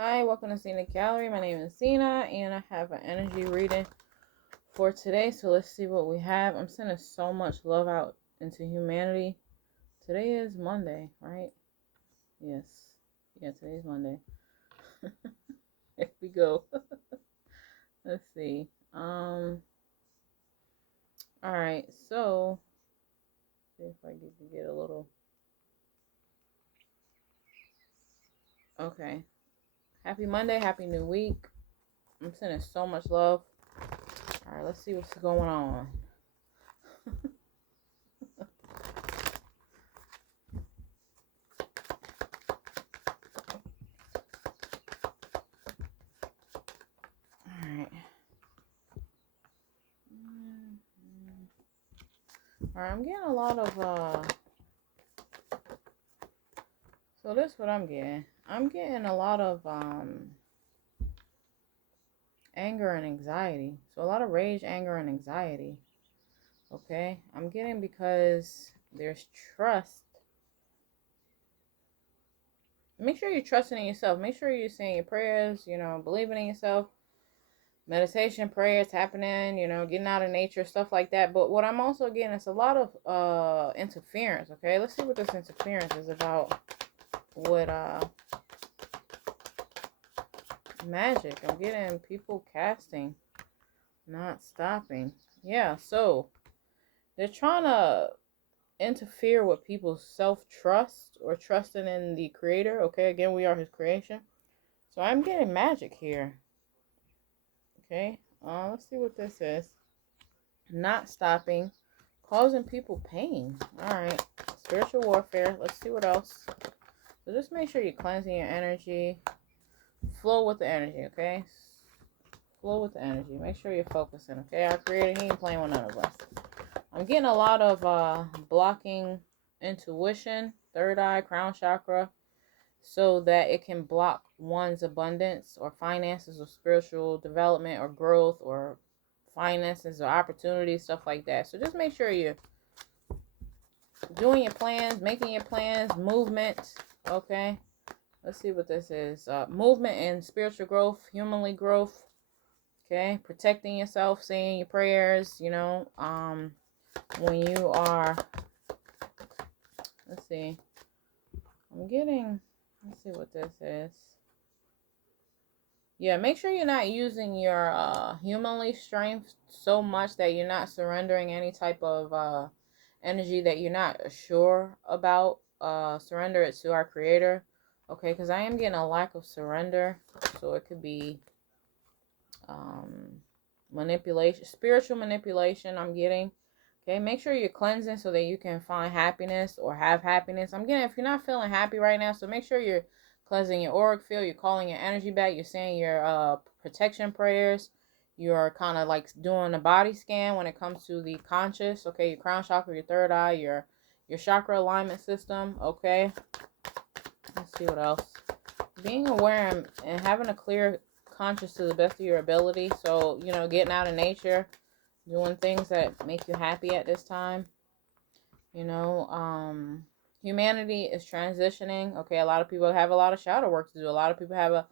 Hi, welcome to Zenagallery. My name is Zena, and I have an energy reading for today. So let's see what we have. I'm sending so much love out into humanity. Today is Monday, right? Yes. Yeah, today's Monday. Here we go. Let's see. All right. So, see if I can get a little. Okay. Happy Monday. Happy new week. I'm sending so much love. All right. Let's see what's going on. Alright, I'm getting a lot of, so this is what I'm getting. I'm getting a lot of, anger and anxiety. So a lot of rage, anger, and anxiety. Okay? I'm getting because there's trust. Make sure you're trusting in yourself. Make sure you're saying your prayers, believing in yourself. Meditation, prayers, happening, getting out of nature, stuff like that. But what I'm also getting is a lot of interference, okay? Let's see what this interference is about with magic. I'm getting people casting, not stopping. Yeah, so they're trying to interfere with people's self-trust or trusting in the creator. Okay, again, we are his creation. So I'm getting magic here. Okay, let's see what this is. Not stopping, causing people pain. All right, spiritual warfare. Let's see what else. So just make sure you're cleansing your energy. Flow with the energy, okay? Flow with the energy. Make sure you're focusing, okay? Our creator, he ain't playing with none of us. I'm getting a lot of blocking intuition, third eye, crown chakra, so that it can block one's abundance or finances or spiritual development or growth or finances or opportunities, stuff like that. So just make sure you're doing your plans, making your plans, movement, okay? Let's see what this is. Movement and spiritual growth, humanly growth, okay? Protecting yourself, saying your prayers, when you are, let's see, let's see what this is. Yeah, make sure you're not using your humanly strength so much that you're not surrendering any type of energy that you're not sure about. Surrender it to our creator, okay? Because I am getting a lack of surrender, so it could be manipulation, spiritual manipulation I'm getting. Okay, make sure you're cleansing so that you can find happiness or have happiness. I'm getting, if you're not feeling happy right now, so make sure you're cleansing your auric field, you're calling your energy back, you're saying your protection prayers, you're kind of like doing a body scan when it comes to the conscious, okay, your crown chakra, your third eye, your chakra alignment system, okay. Let's see what else. Being aware and having a clear conscious to the best of your ability. So, getting out of nature, doing things that make you happy at this time. Humanity is transitioning. Okay, a lot of people have a lot of shadow work to do. A lot of people have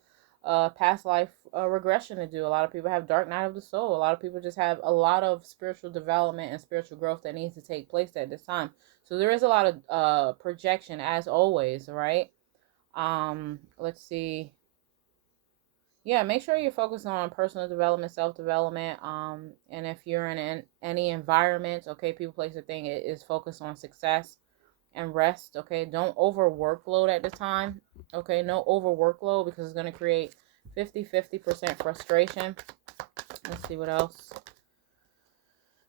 a past life regression to do. A lot of people have dark night of the soul. A lot of people just have a lot of spiritual development and spiritual growth that needs to take place at this time. So there is a lot of projection, as always, right? Let's see. Yeah, make sure you're focusing on personal development, self-development. And if you're in any environment, okay, people, place, or thing, it is focused on success and rest. Okay, don't over workload at the time. Okay, no over workload because it's going to create 50% frustration. Let's see what else.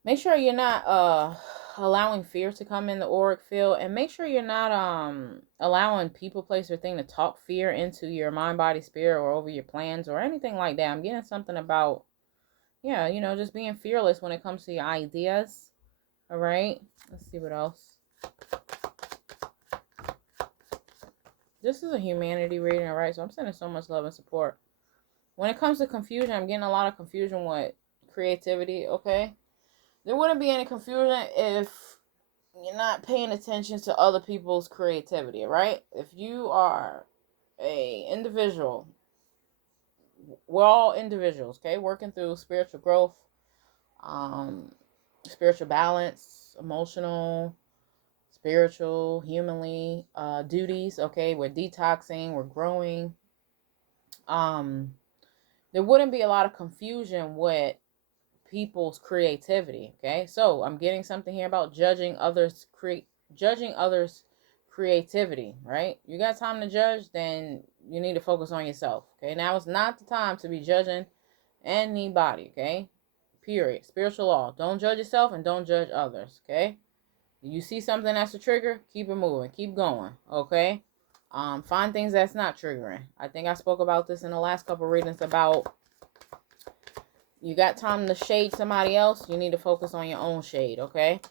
Make sure you're not allowing fear to come in the auric field, and make sure you're not allowing people, place, or thing to talk fear into your mind, body, spirit, or over your plans or anything like that. I'm getting something about, yeah, just being fearless when it comes to your ideas. All right, let's see what else. This is a humanity reading, all right? So I'm sending so much love and support. When it comes to confusion, I'm getting a lot of confusion with creativity, okay? There wouldn't be any confusion if you're not paying attention to other people's creativity, right? If you are a individual we're all individuals, okay, working through spiritual growth, um, spiritual balance, emotional, spiritual, humanly, duties, okay, we're detoxing, we're growing. um there wouldn't be a lot of confusion with people's creativity, okay? So I'm getting something here about judging others creativity, right? You got time to judge, then you need to focus on yourself, okay? Now is not the time to be judging anybody, okay? Period. Spiritual law, don't judge yourself and don't judge others, okay? You see something that's a trigger, keep it moving, keep going, okay? Find things that's not triggering. I think I spoke about this in the last couple of readings about you got time to shade somebody else, you need to focus on your own shade, okay?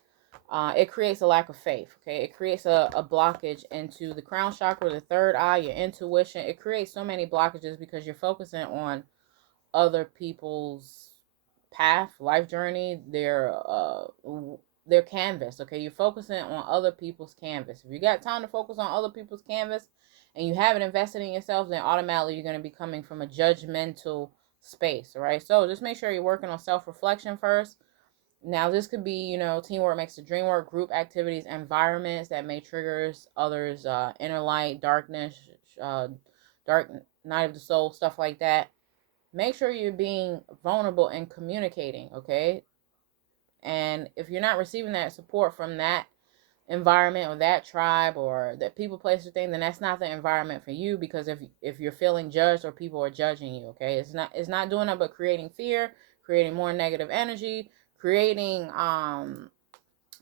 It creates a lack of faith, okay? It creates a blockage into the crown chakra, the third eye, your intuition. It creates so many blockages because you're focusing on other people's path, life journey, their canvas, okay? You're focusing on other people's canvas. If you got time to focus on other people's canvas and you haven't invested in yourself, then automatically you're going to be coming from a judgmental space, all right? So just make sure you're working on self-reflection first. Now this could be, teamwork makes the dream work, group activities, environments that may triggers others, inner light, darkness, dark night of the soul, stuff like that. Make sure you're being vulnerable and communicating, okay? And if you're not receiving that support from that environment or that tribe or that people, place, or thing, then that's not the environment for you. Because if you're feeling judged or people are judging you, okay, it's not doing that but creating fear, creating more negative energy, creating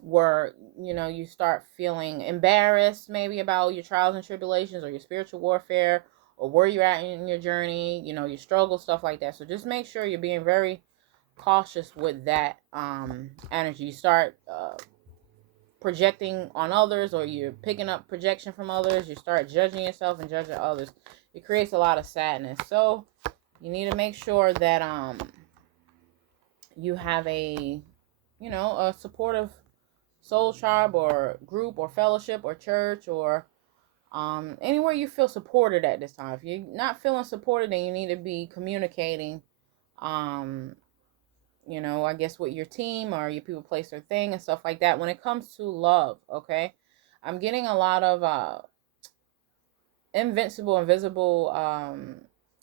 where you start feeling embarrassed maybe about your trials and tribulations or your spiritual warfare or where you're at in your journey, your struggle, stuff like that. So just make sure you're being very cautious with that energy. You start projecting on others, or you're picking up projection from others, you start judging yourself and judging others. It creates a lot of sadness. So you need to make sure that you have a supportive soul tribe or group or fellowship or church or anywhere you feel supported at this time. If you're not feeling supported, then you need to be communicating I guess with your team or your people, place, or thing and stuff like that. When it comes to love, okay, I'm getting a lot of invisible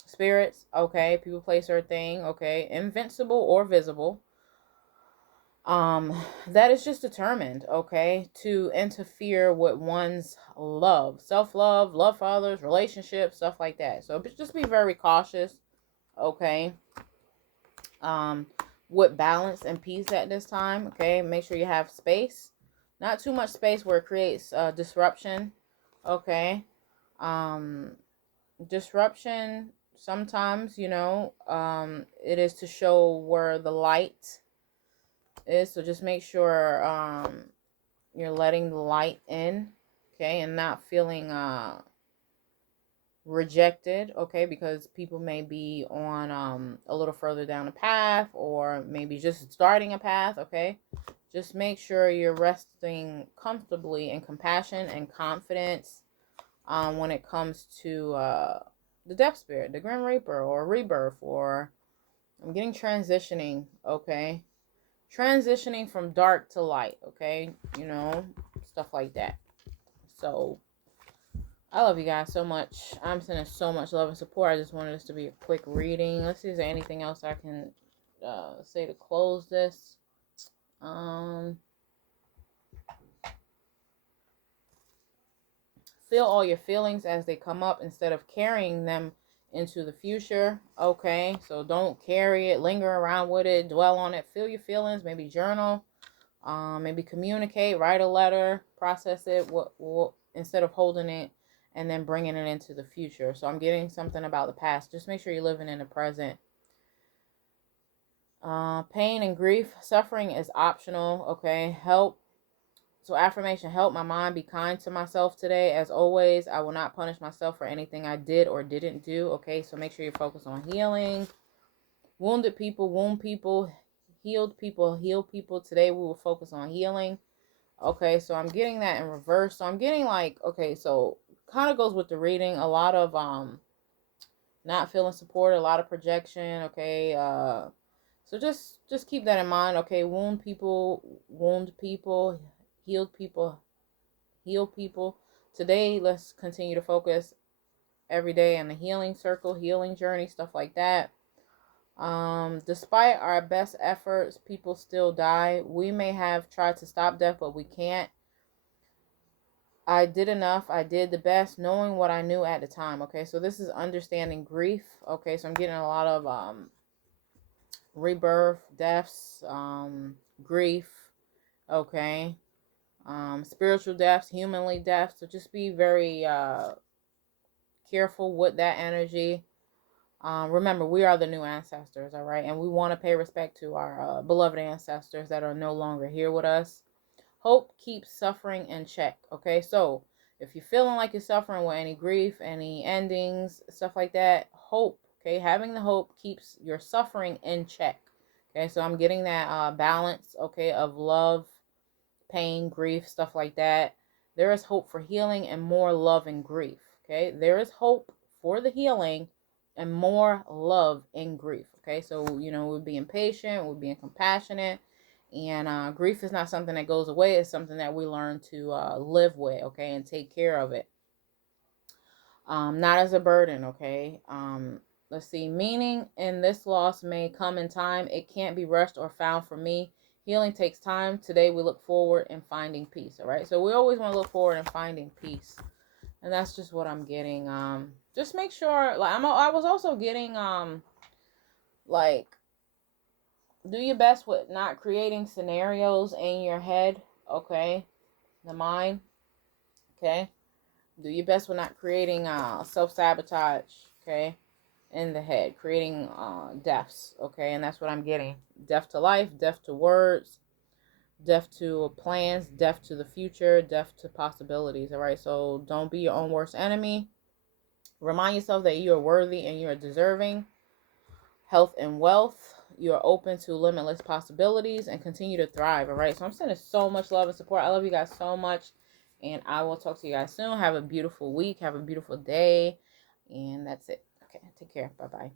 spirits, okay, people, place, or thing, okay, invincible or visible, that is just determined, okay, to interfere with one's love, self-love, love for others, relationships, stuff like that. So just be very cautious, okay, with balance and peace at this time, okay. Make sure you have space, not too much space where it creates disruption, okay. um Disruption sometimes, it is to show where the light is. So just make sure you're letting the light in, okay, and not feeling rejected, okay, because people may be on a little further down the path or maybe just starting a path, okay. Just make sure you're resting comfortably in compassion and confidence when it comes to the death spirit, the grim reaper, or rebirth, or I'm getting transitioning, okay, transitioning from dark to light, okay, stuff like that. So I love you guys so much. I'm sending so much love and support. I just wanted this to be a quick reading. Let's see, is there anything else I can say to close this? Feel all your feelings as they come up instead of carrying them into the future, okay? So don't carry it, linger around with it, dwell on it. Feel your feelings, maybe journal, maybe communicate, write a letter, process it, instead of holding it and then bringing it into the future. So I'm getting something about the past. Just make sure you're living in the present. Pain and grief, suffering is optional, okay? So affirmation, help my mind be kind to myself today. As always, I will not punish myself for anything I did or didn't do, okay? So make sure you focus on healing. Wounded people, wound people. Healed people, heal people. Today we will focus on healing. Okay, so I'm getting that in reverse. So I'm getting like, okay, so kind of goes with the reading. A lot of not feeling support, a lot of projection, okay? So just keep that in mind, okay? Wound people, healed people, heal people. Today, let's continue to focus every day on the healing circle, healing journey, stuff like that. Despite our best efforts, people still die. We may have tried to stop death, but we can't. I did enough. I did the best, knowing what I knew at the time. Okay, so this is understanding grief. Okay, so I'm getting a lot of rebirth, deaths, grief. Okay, spiritual deaths, humanly deaths. So just be very careful with that energy. Remember, we are the new ancestors, all right? And we want to pay respect to our beloved ancestors that are no longer here with us. Hope keeps suffering in check, okay? So if you're feeling like you're suffering with any grief, any endings, stuff like that, hope, okay? Having the hope keeps your suffering in check, okay? So I'm getting that balance, okay, of love, pain, grief, stuff like that. There is hope for healing and more love and grief, okay? There is hope for the healing and more love in grief, okay? So, we're being patient, we're being compassionate, and grief is not something that goes away. It's something that we learn to live with, okay, and take care of it. Not as a burden, okay? Let's see. Meaning in this loss may come in time. It can't be rushed or found for me. Healing takes time. Today we look forward and finding peace, all right? So we always want to look forward and finding peace. And that's just what I'm getting. Just make sure, like, I was also getting, like, do your best with not creating scenarios in your head, okay? The mind, okay? Do your best with not creating self-sabotage, okay? In the head, creating deaths, okay? And that's what I'm getting. Death to life, death to words, death to plans, death to the future, death to possibilities, all right? So don't be your own worst enemy. Remind yourself that you are worthy and you are deserving. Health and wealth, you are open to limitless possibilities, and continue to thrive, all right? So I'm sending so much love and support. I love you guys so much, and I will talk to you guys soon. Have a beautiful week. Have a beautiful day, and that's it. Okay, take care. Bye-bye.